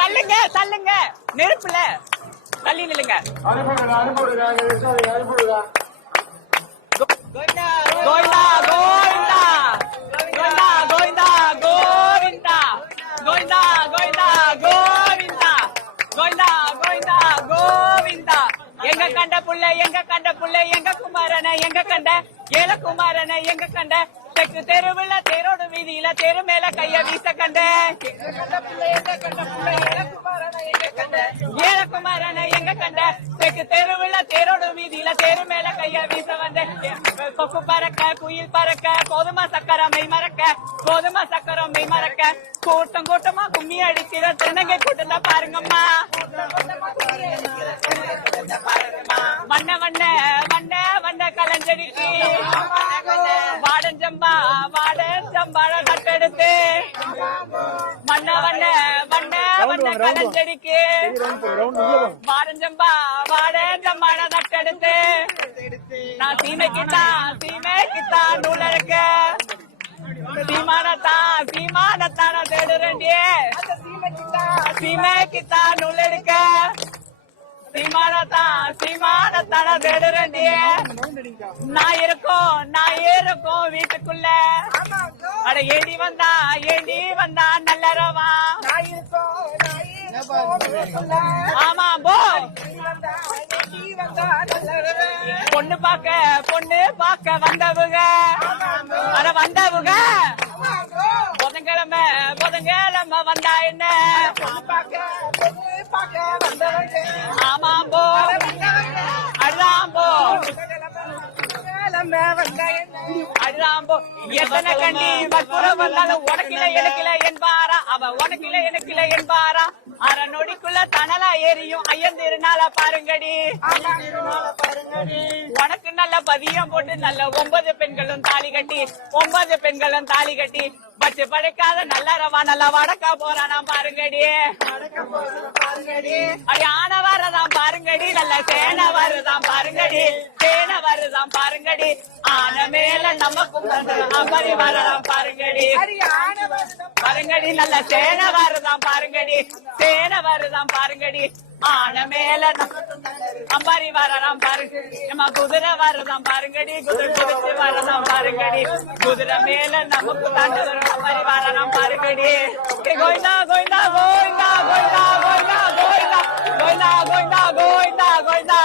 தள்ளுங்க தள்ளுங்க, நெருப்புல தள்ளி நில்லுங்க. கோவிந்தா கோவிந்தா கோவிந்தா கோவிந்தா கோவிந்தா கோவிந்தா கோவிந்தா கோவிந்தா கோவிந்தா கோவிந்தா கோவிந்தா. எங்க கண்ட புள்ள எங்க கண்ட புள்ள எங்க குமாரன எங்க கண்ட ஏல குமாரன எங்க கண்ட தெற்கு தெருவுல தேரோடு வீதியில தெரு மேல கைய வீச கண்ட ஏல குமாரன எங்க கண்ட தெற்கு தெருவுல தேரோடு வீதியில தெரு மேல கைய வீச வந்த கொக்கு பறக்க குயில் பறக்க கோதுமா சக்கரம் மெய் மறக்க கோதுமா சக்கரம் மெய் மறக்க கூட்டம் கூட்டமா கும்மி அடிக்கிற தென்னங்கை கூட்டத்தை பாருங்கம்மா. வண்ண வண்ண வண்ண வண்ண கலஞ்சடிக்கு வாடஞ்சம்பா வாடஞ்சம்பாட கட்டெடுத்து வண்ண வண்ண வண்ண வண்ண கலஞ்சடிக்கு வாடஞ்சம்பா வாடஞ்சம்பாட தட்டெடுத்து நான் சீமைக்குத்தான் நூல் எடுக்க சீமானத்தான தேடுறேன்டியே சீமைக்குத்தான் நூல் எடுக்க சீமானத்தான தேடுறேன்டியே. நான் இருக்கோம் வீட்டுக்குள்ள அட ஏண்டி வந்தா நல்லறவா ஆமா போ பொண்ணு பாக்க வந்தவுக அட வந்தவுக புதன்கிழமை வந்தா என்ன ஆமா போ அடாம்போ அடாம்போ எத்தனை கண்டி வற்புறம் வந்தாலும் உனக்கில எனக்கில என்பாரா அவ உனக்கில எனக்கில என்பாரா அரை நொடிக்குள்ள தனலா ஏறியும் ஐயந்திருநாள பாருங்கடி உனக்கு நல்ல பதியம் போட்டு நல்ல 9 பெண்களும் தாலி கட்டி பச்சு படைக்காத நல்ல ரவா நல்ல வடக்கா போறானா பாருங்கடி அடி ஆன வரதான் பாருங்கடி நல்ல சேன வருதான் பாருங்கடி ஆன மேல நமக்கும் அம்பரி வரலாம் பாருங்கடி நல்ல சேன வருதான் பாருங்கடி ஆன மேல அம்பாரி வரலாம் பாருங்க நம்ம குதிரை வரலாம் பாருங்கடி குதிரை வரலாம் பாருங்கடி குதிரை மேல நமக்கு தாண்டு அம்பாரி வரலாம் பாருங்கடி. கோவிந்தா கோவிந்தா கோவிந்தா கோவிந்தா கோவிந்தா கோவிந்தா கோவிந்தா கோவிந்தா கோவிந்தா கோவிந்தா